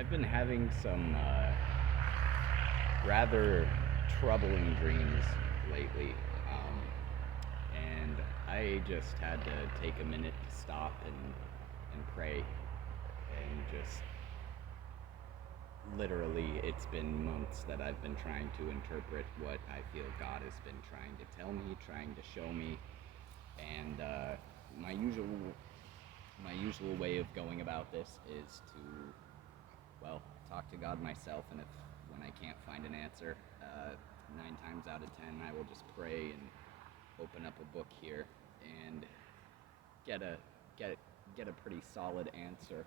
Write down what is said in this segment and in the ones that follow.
I've been having some rather troubling dreams lately, and I just had to take a minute to stop and pray, and just literally, it's been months that I've been trying to interpret what I feel God has been trying to tell me, trying to show me, and my usual way of going about this is to, well, talk to God myself, and if when I can't find an answer, 9 times out of 10, I will just pray and open up a book here and get a get get a pretty solid answer.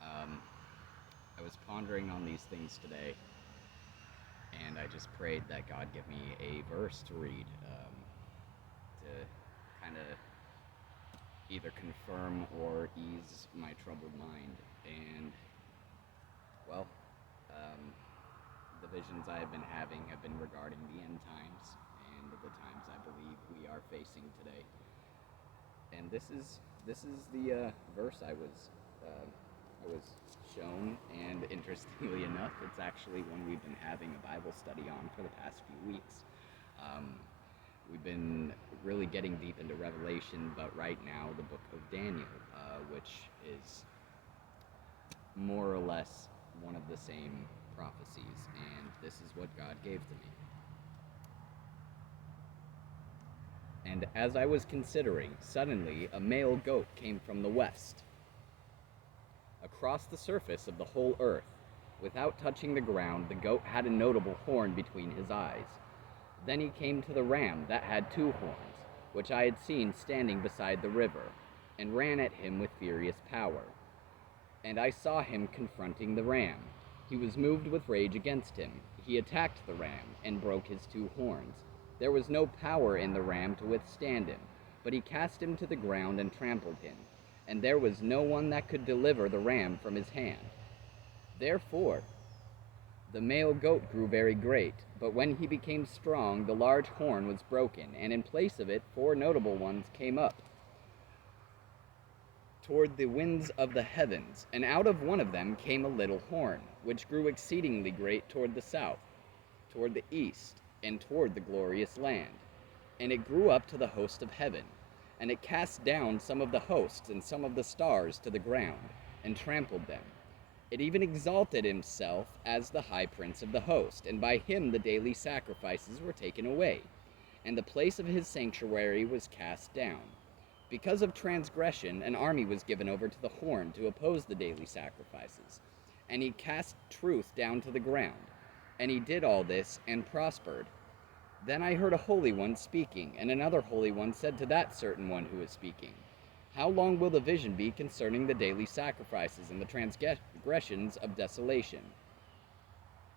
Um, I was pondering on these things today, and I just prayed that God give me a verse to read, to kind of either confirm or ease my troubled mind. And well, um, the visions I have been having have been regarding the end times and the times I believe we are facing today. And this is the verse I was shown, and interestingly enough, it's actually one we've been having a Bible study on for the past few weeks. Um, we've been really getting deep into Revelation, but right now the book of Daniel, which is more or less one of the same prophecies, and this is what God gave to me. And as I was considering, suddenly a male goat came from the west, across the surface of the whole earth. Without touching the ground, the goat had a notable horn between his eyes. Then he came to the ram that had 2 horns, which I had seen standing beside the river, and ran at him with furious power. And I saw him confronting the ram. He was moved with rage against him. He attacked the ram and broke his 2 horns. There was no power in the ram to withstand him, but he cast him to the ground and trampled him, and there was no one that could deliver the ram from his hand. Therefore, the male goat grew very great, but when he became strong, the large horn was broken, and in place of it 4 notable ones came up toward the winds of the heavens, and out of one of them came a little horn, which grew exceedingly great toward the south, toward the east, and toward the glorious land. And it grew up to the host of heaven, and it cast down some of the hosts and some of the stars to the ground, and trampled them. It even exalted himself as the high prince of the host, and by him the daily sacrifices were taken away, and the place of his sanctuary was cast down. Because of transgression, an army was given over to the horn to oppose the daily sacrifices, and he cast truth down to the ground. And he did all this and prospered. Then I heard a holy one speaking, and another holy one said to that certain one who was speaking, "How long will the vision be concerning the daily sacrifices and the transgressions of desolation,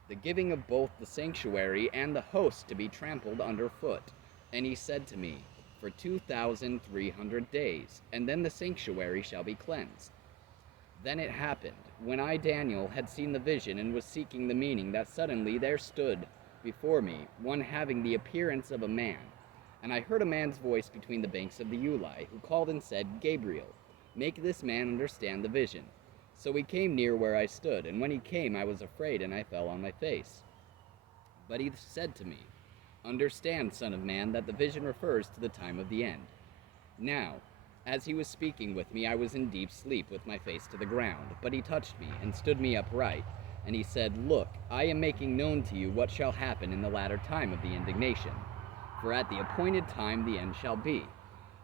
the giving of both the sanctuary and the host to be trampled under foot?" And he said to me, "For 2,300 days, and then the sanctuary shall be cleansed." Then it happened, when I, Daniel, had seen the vision and was seeking the meaning, that suddenly there stood before me one having the appearance of a man. And I heard a man's voice between the banks of the Ulai, who called and said, "Gabriel, make this man understand the vision." So he came near where I stood, and when he came I was afraid, and I fell on my face. But he said to me, "Understand, son of man, that the vision refers to the time of the end." Now, as he was speaking with me, I was in deep sleep with my face to the ground, but he touched me and stood me upright, and he said, "Look, I am making known to you what shall happen in the latter time of the indignation, for at the appointed time the end shall be.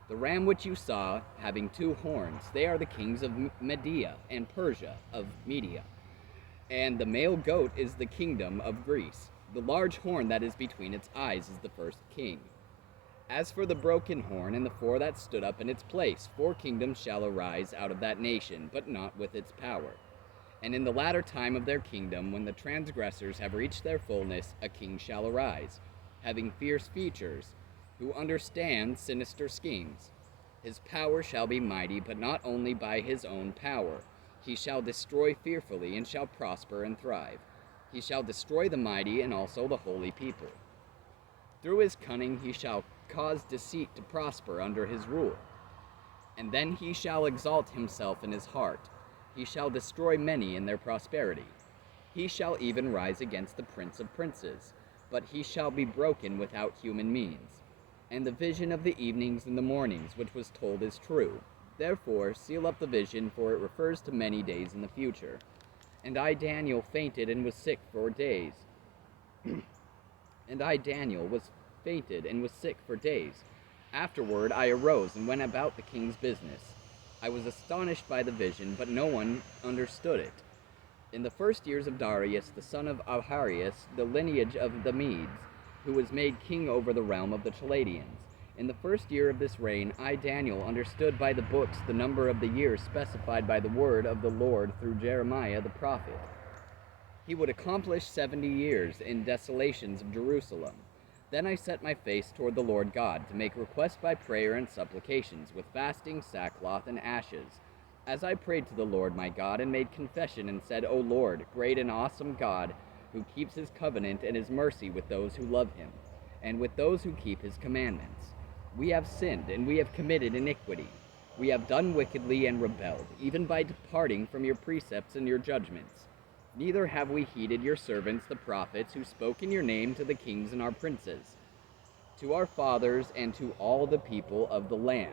The ram which you saw, having 2 horns, they are the kings of Media and Persia, of Media, and the male goat is the kingdom of Greece. The large horn that is between its eyes is the first king. As for the broken horn and the 4 that stood up in its place, 4 kingdoms shall arise out of that nation, but not with its power. And in the latter time of their kingdom, when the transgressors have reached their fullness, a king shall arise, having fierce features, who understands sinister schemes. His power shall be mighty, but not only by his own power. He shall destroy fearfully, and shall prosper and thrive. He shall destroy the mighty and also the holy people. Through his cunning he shall cause deceit to prosper under his rule. And then he shall exalt himself in his heart, He shall destroy many in their prosperity. He shall even rise against the prince of princes, but he shall be broken without human means. And the vision of the evenings and the mornings which was told is true. Therefore seal up the vision, for it refers to many days in the future. And I, Daniel, fainted and was sick for days. And I, Daniel, was fainted and was sick for days. Afterward I arose and went about the king's business. I was astonished by the vision, but no one understood it. In the first years of Darius, the son of Aharius, the lineage of the Medes, who was made king over the realm of the Chaldeans. In the first year of this reign, I, Daniel, understood by the books the number of the years specified by the word of the Lord through Jeremiah the prophet. He would accomplish 70 years in desolations of Jerusalem. Then I set my face toward the Lord God to make request by prayer and supplications, with fasting, sackcloth, and ashes. As I prayed to the Lord my God and made confession and said, O Lord, great and awesome God, who keeps his covenant and his mercy with those who love him, and with those who keep his commandments. We have sinned, and we have committed iniquity. We have done wickedly and rebelled, even by departing from your precepts and your judgments. Neither have we heeded your servants the prophets, who spoke in your name to the kings and our princes, to our fathers, and to all the people of the land.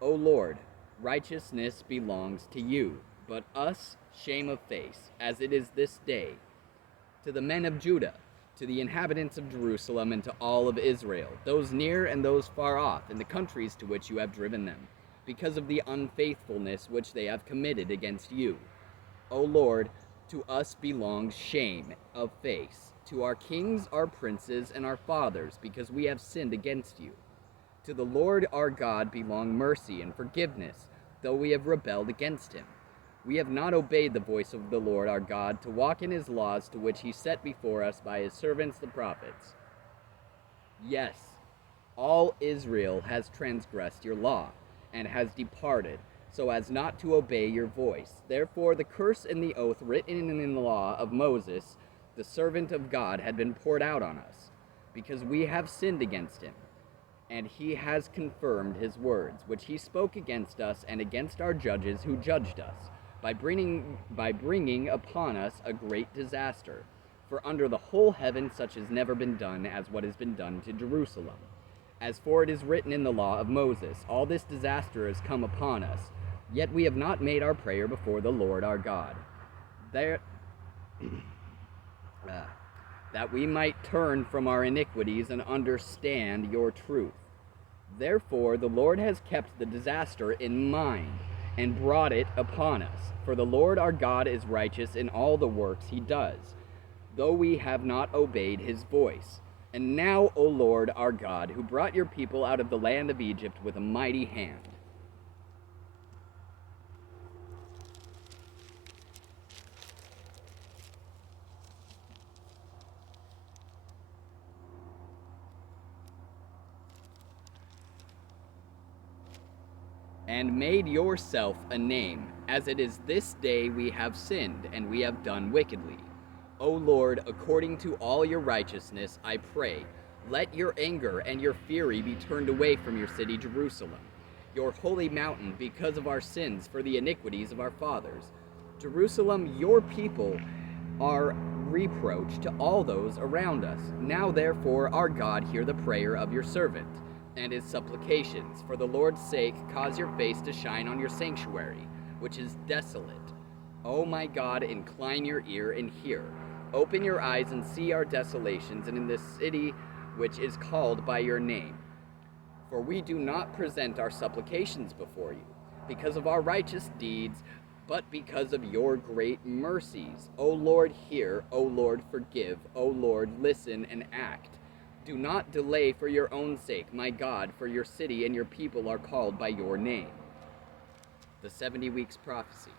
O Lord, righteousness belongs to you, but us shame of face, as it is this day. To the men of Judah, to the inhabitants of Jerusalem, and to all of Israel, those near and those far off, in the countries to which you have driven them, because of the unfaithfulness which they have committed against you. O Lord, to us belongs shame of face, to our kings, our princes, and our fathers, because we have sinned against you. To the Lord our God belong mercy and forgiveness, though we have rebelled against him. We have not obeyed the voice of the Lord our God to walk in his laws, to which he set before us by his servants the prophets. Yes, all Israel has transgressed your law, and has departed, so as not to obey your voice. Therefore the curse and the oath written in the law of Moses, the servant of God, had been poured out on us, because we have sinned against him. And he has confirmed his words, which he spoke against us and against our judges who judged us, by bringing upon us a great disaster. For under the whole heaven such has never been done as what has been done to Jerusalem. As for it is written in the law of Moses, all this disaster has come upon us, yet we have not made our prayer before the Lord our God, that we might turn from our iniquities and understand your truth. Therefore the Lord has kept the disaster in mind and brought it upon us. For the Lord our God is righteous in all the works he does, though we have not obeyed his voice. And now, O Lord our God, who brought your people out of the land of Egypt with a mighty hand, and made yourself a name, as it is this day we have sinned, and we have done wickedly. O Lord, according to all your righteousness, I pray, let your anger and your fury be turned away from your city Jerusalem, your holy mountain, because of our sins, for the iniquities of our fathers. Jerusalem, your people, are reproach to all those around us. Now therefore, our God, hear the prayer of your servant, and his supplications. For the Lord's sake, cause your face to shine on your sanctuary, which is desolate. O my God, incline your ear and hear. Open your eyes and see our desolations, and in this city which is called by your name. For we do not present our supplications before you, because of our righteous deeds, but because of your great mercies. O Lord, hear. O Lord, forgive. O Lord, listen and act. Do not delay for your own sake, my God, for your city and your people are called by your name. The 70 Weeks Prophecy.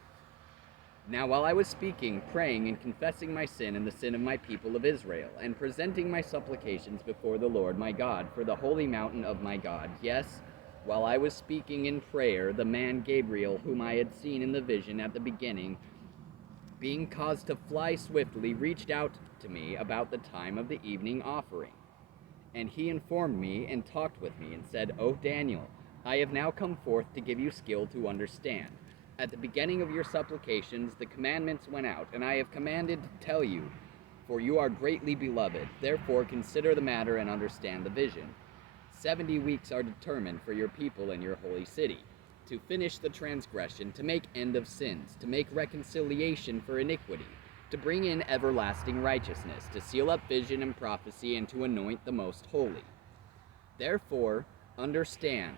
Now while I was speaking, praying, and confessing my sin and the sin of my people of Israel, and presenting my supplications before the Lord my God for the holy mountain of my God, yes, while I was speaking in prayer, the man Gabriel, whom I had seen in the vision at the beginning, being caused to fly swiftly, reached out to me about the time of the evening offering. And he informed me and talked with me and said, O Daniel, I have now come forth to give you skill to understand. At the beginning of your supplications the commandments went out, and I have commanded to tell you, for you are greatly beloved. Therefore consider the matter and understand the vision. 70 weeks are determined for your people in your holy city, to finish the transgression, to make end of sins, to make reconciliation for iniquity, to bring in everlasting righteousness, to seal up vision and prophecy, and to anoint the most holy. Therefore, understand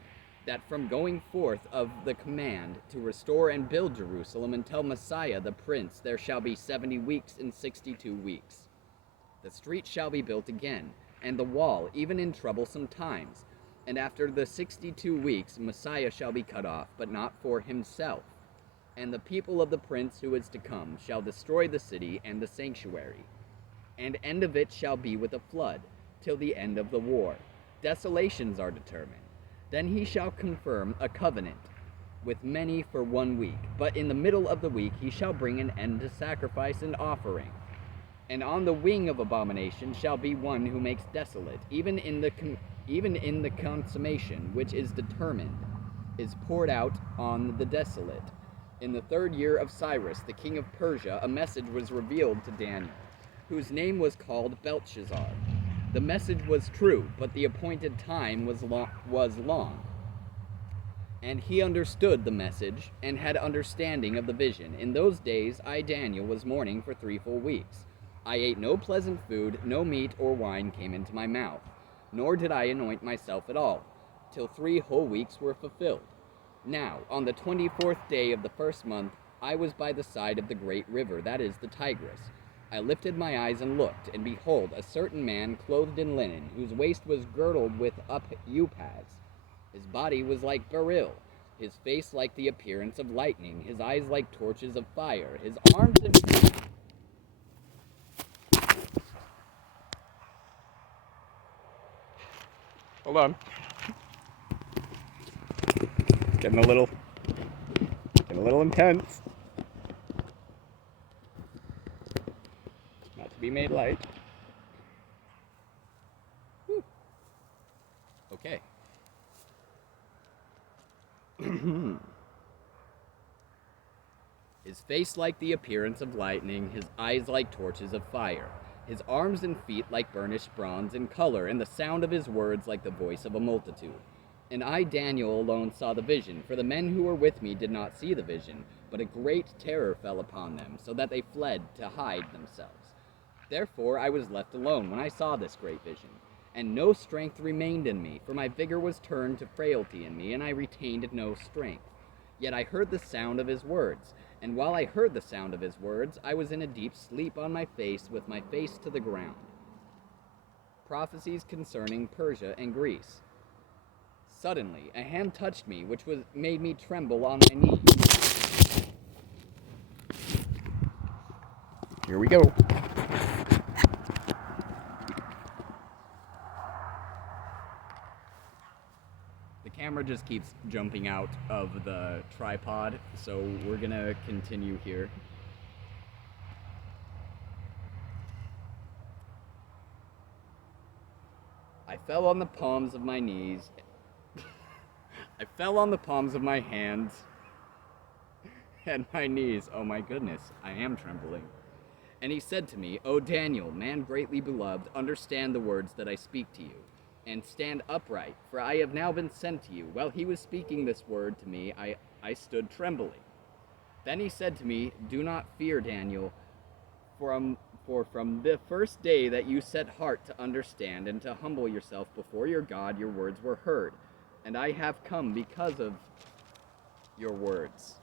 that from going forth of the command to restore and build Jerusalem until Messiah the Prince, there shall be 70 weeks and 62 weeks. The street shall be built again, and the wall, even in troublesome times. And after the 62 weeks, Messiah shall be cut off, but not for himself. And the people of the Prince who is to come shall destroy the city and the sanctuary. And end of it shall be with a flood, till the end of the war. Desolations are determined. Then he shall confirm a covenant with many for 1 week. But in the middle of the week he shall bring an end to sacrifice and offering. And on the wing of abomination shall be one who makes desolate, even in the consummation which is determined, is poured out on the desolate. In the 3rd year of Cyrus, the king of Persia, a message was revealed to Daniel, whose name was called Belteshazzar. The message was true, but the appointed time was long. And he understood the message, and had understanding of the vision. In those days I, Daniel, was mourning for 3 full weeks. I ate no pleasant food, no meat or wine came into my mouth, nor did I anoint myself at all, till 3 whole weeks were fulfilled. Now, on the 24th day of the 1st month, I was by the side of the great river, that is, the Tigris. I lifted my eyes and looked, and behold, a certain man clothed in linen, whose waist was girdled with upas. His body was like beryl, his face like the appearance of lightning, his eyes like torches of fire, his arms and feet. Hold on. Getting a little intense. Not to be made light. Whew. Okay. His face like the appearance of lightning, his eyes like torches of fire, his arms and feet like burnished bronze in color, and the sound of his words like the voice of a multitude. And I, Daniel, alone saw the vision, for the men who were with me did not see the vision, but a great terror fell upon them, so that they fled to hide themselves. Therefore I was left alone when I saw this great vision, and no strength remained in me, for my vigor was turned to frailty in me, and I retained no strength. Yet I heard the sound of his words, and while I heard the sound of his words, I was in a deep sleep on my face, with my face to the ground. Prophecies concerning Persia and Greece. Suddenly, a hand touched me, which made me tremble on my knees. Here we go. The camera just keeps jumping out of the tripod, so we're gonna continue here. I fell on the palms of my knees. I fell on the palms of my hands and my knees. Oh my goodness, I am trembling. And he said to me, O Daniel, man greatly beloved, understand the words that I speak to you, and stand upright, for I have now been sent to you. While he was speaking this word to me, I stood trembling. Then he said to me, do not fear, Daniel, for from the first day that you set heart to understand and to humble yourself before your God, your words were heard. And I have come because of your words.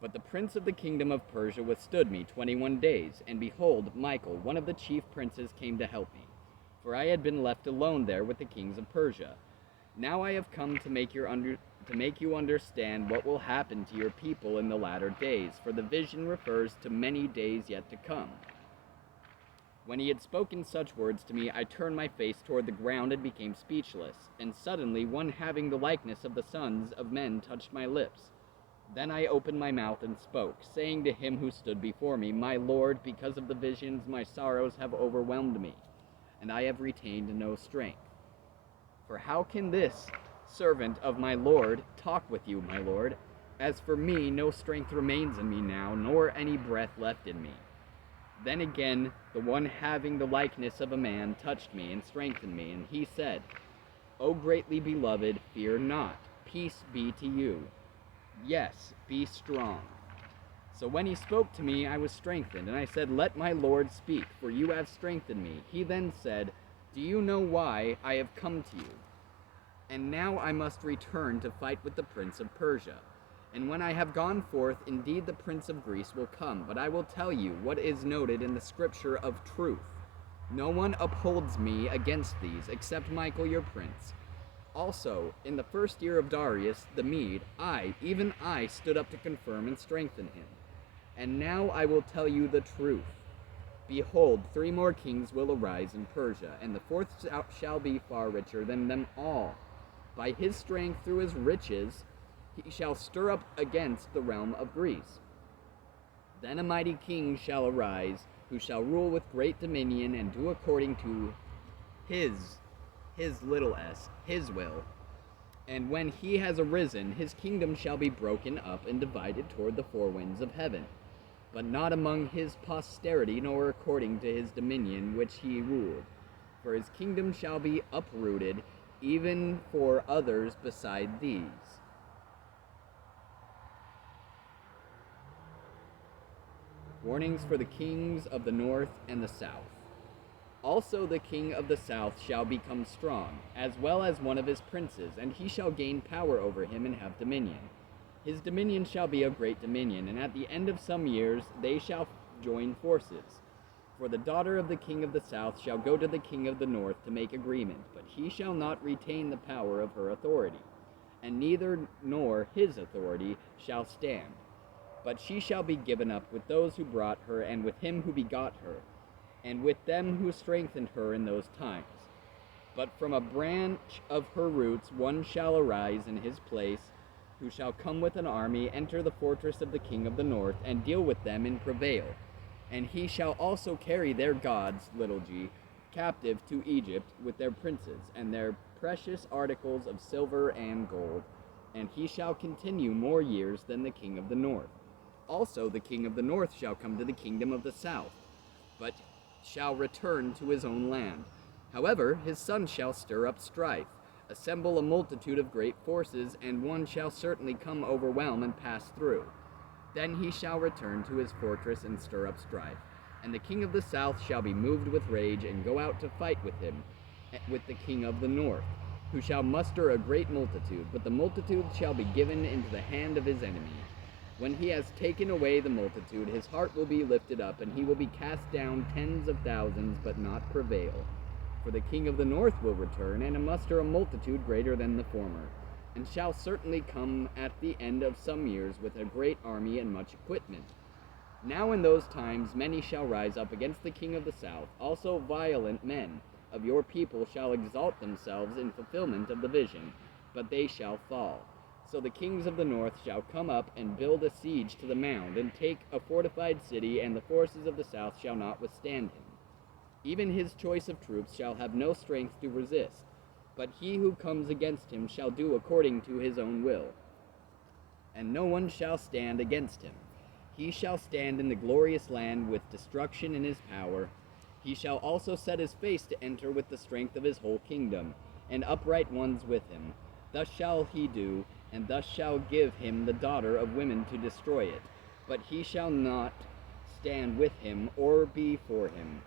But the prince of the kingdom of Persia withstood me 21 days, and behold, Michael, one of the chief princes, came to help me, for I had been left alone there with the kings of Persia. Now I have come to make you understand what will happen to your people in the latter days, for the vision refers to many days yet to come. When he had spoken such words to me, I turned my face toward the ground and became speechless, and suddenly one having the likeness of the sons of men touched my lips. Then I opened my mouth and spoke, saying to him who stood before me, My Lord, because of the visions my sorrows have overwhelmed me, and I have retained no strength. For how can this servant of my Lord talk with you, my Lord, As for me, no strength remains in me now, nor any breath left in me. Then again, the one having the likeness of a man touched me and strengthened me, and he said, O greatly beloved, fear not. Peace be to you. Yes, be strong. So when he spoke to me, I was strengthened, and I said, Let my Lord speak, for you have strengthened me. He then said, Do you know why I have come to you? And now I must return to fight with the prince of Persia. And when I have gone forth, indeed the prince of Greece will come. But I will tell you what is noted in the scripture of truth. No one upholds me against these, except Michael your prince. Also, in the first year of Darius the Mede, even I, stood up to confirm and strengthen him. And now I will tell you the truth. Behold, 3 more kings will arise in Persia, and the fourth shall be far richer than them all. By his strength through his riches, he shall stir up against the realm of Greece. Then a mighty king shall arise, who shall rule with great dominion and do according to his will. And when he has arisen, his kingdom shall be broken up and divided toward the 4 winds of heaven, but not among his posterity, nor according to his dominion which he ruled. For his kingdom shall be uprooted, even for others beside these. Warnings for the kings of the north and the south. Also the king of the south shall become strong, as well as one of his princes, and he shall gain power over him and have dominion. His dominion shall be a great dominion, and at the end of some years they shall join forces. For the daughter of the king of the south shall go to the king of the north to make agreement, but he shall not retain the power of her authority, and neither nor his authority shall stand. But she shall be given up with those who brought her, and with him who begot her, and with them who strengthened her in those times. But from a branch of her roots one shall arise in his place, who shall come with an army, enter the fortress of the king of the north, and deal with them and prevail. And he shall also carry their gods, little g, captive to Egypt with their princes, and their precious articles of silver and gold, and he shall continue more years than the king of the north. Also the king of the north shall come to the kingdom of the south, but shall return to his own land. However, his son shall stir up strife, assemble a multitude of great forces, and one shall certainly come overwhelm and pass through. Then he shall return to his fortress and stir up strife. And the king of the south shall be moved with rage, and go out to fight with him, with the king of the north, who shall muster a great multitude, but the multitude shall be given into the hand of his enemy. When he has taken away the multitude, his heart will be lifted up, and he will be cast down tens of thousands, but not prevail. For the king of the north will return, and muster a multitude greater than the former, and shall certainly come at the end of some years with a great army and much equipment. Now in those times many shall rise up against the king of the south. Also violent men of your people shall exalt themselves in fulfillment of the vision, but they shall fall. So the kings of the north shall come up and build a siege to the mound, and take a fortified city, and the forces of the south shall not withstand him. Even his choice of troops shall have no strength to resist, but he who comes against him shall do according to his own will, and no one shall stand against him. He shall stand in the glorious land with destruction in his power. He shall also set his face to enter with the strength of his whole kingdom, and upright ones with him. Thus shall he do, and thus shall give him the daughter of women to destroy it. But he shall not stand with him or be for him.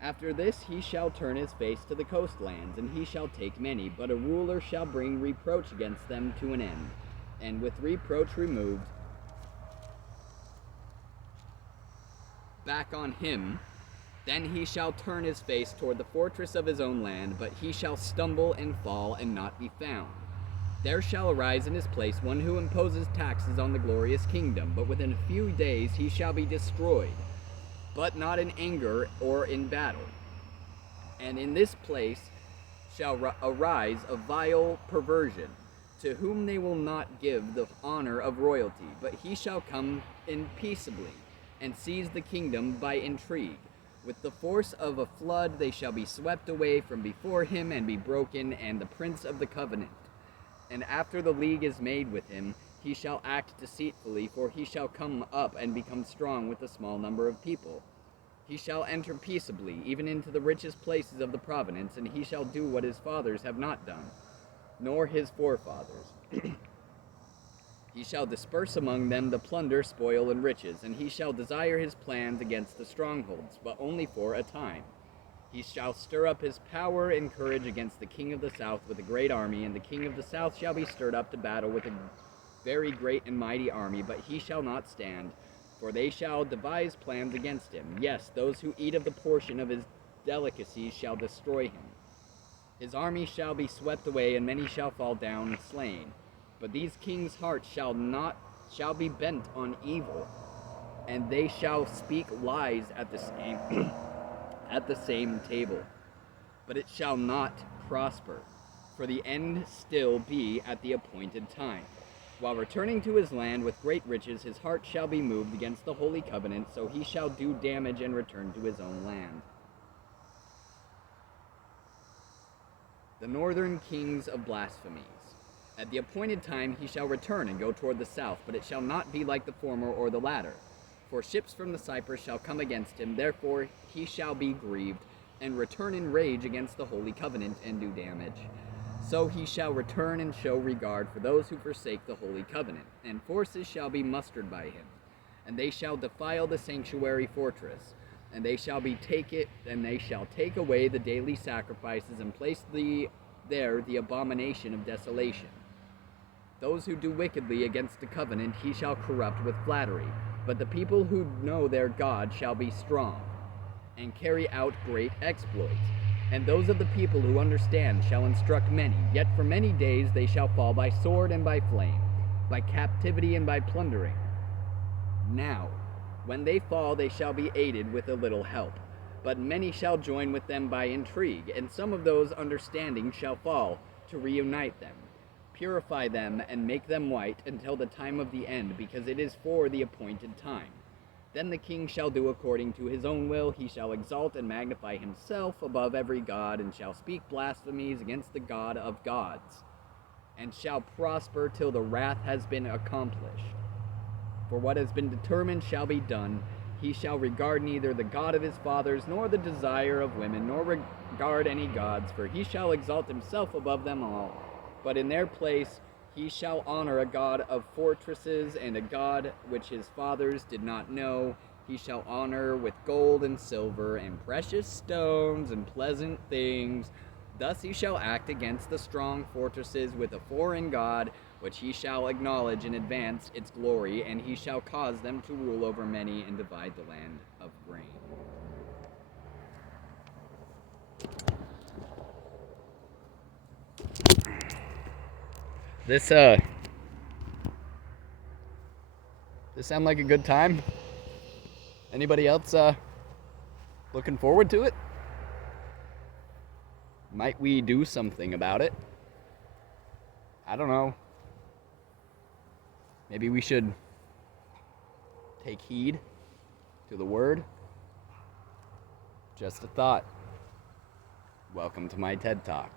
After this he shall turn his face to the coastlands, and he shall take many, but a ruler shall bring reproach against them to an end. And with reproach removed back on him, then he shall turn his face toward the fortress of his own land, but he shall stumble and fall and not be found. There shall arise in his place one who imposes taxes on the glorious kingdom, but within a few days he shall be destroyed, but not in anger or in battle. And in this place shall arise a vile perversion, to whom they will not give the honor of royalty, but he shall come in peaceably, and seize the kingdom by intrigue. With the force of a flood they shall be swept away from before him, and be broken, and the prince of the covenant. And after the league is made with him, he shall act deceitfully, for he shall come up and become strong with a small number of people. He shall enter peaceably, even into the richest places of the province, and he shall do what his fathers have not done, nor his forefathers. He shall disperse among them the plunder, spoil, and riches, and he shall desire his plans against the strongholds, but only for a time. He shall stir up his power and courage against the king of the south with a great army, and the king of the south shall be stirred up to battle with a very great and mighty army, but he shall not stand, for they shall devise plans against him. Yes, those who eat of the portion of his delicacies shall destroy him. His army shall be swept away, and many shall fall down slain. But these kings' hearts shall be bent on evil, and they shall speak lies at the same table. But it shall not prosper, for the end still be at the appointed time. While returning to his land with great riches, his heart shall be moved against the holy covenant, so he shall do damage and return to his own land. The northern kings of blasphemies. At the appointed time he shall return and go toward the south, but it shall not be like the former or the latter. For ships from the Cyprus shall come against him, therefore he shall be grieved, and return in rage against the holy covenant, and do damage. So he shall return and show regard for those who forsake the holy covenant, and forces shall be mustered by him. And they shall defile the sanctuary fortress, and they shall take away the daily sacrifices, and place there the abomination of desolation. Those who do wickedly against the covenant he shall corrupt with flattery, but the people who know their God shall be strong, and carry out great exploits. And those of the people who understand shall instruct many, yet for many days they shall fall by sword and by flame, by captivity and by plundering. Now, when they fall they shall be aided with a little help, but many shall join with them by intrigue, and some of those understanding shall fall to reunite them. Purify them and make them white until the time of the end, because it is for the appointed time. Then the king shall do according to his own will. He shall exalt and magnify himself above every god, and shall speak blasphemies against the God of gods, and shall prosper till the wrath has been accomplished. For what has been determined shall be done. He shall regard neither the God of his fathers, nor the desire of women, nor regard any gods, for he shall exalt himself above them all. But in their place he shall honor a god of fortresses, and a god which his fathers did not know. He shall honor with gold and silver, and precious stones, and pleasant things. Thus he shall act against the strong fortresses with a foreign god, which he shall acknowledge in advance its glory, and he shall cause them to rule over many and divide the land of grain. This sound like a good time? Anybody else looking forward to it? Might we do something about it? I don't know. Maybe we should take heed to the word. Just a thought. Welcome to my TED Talk.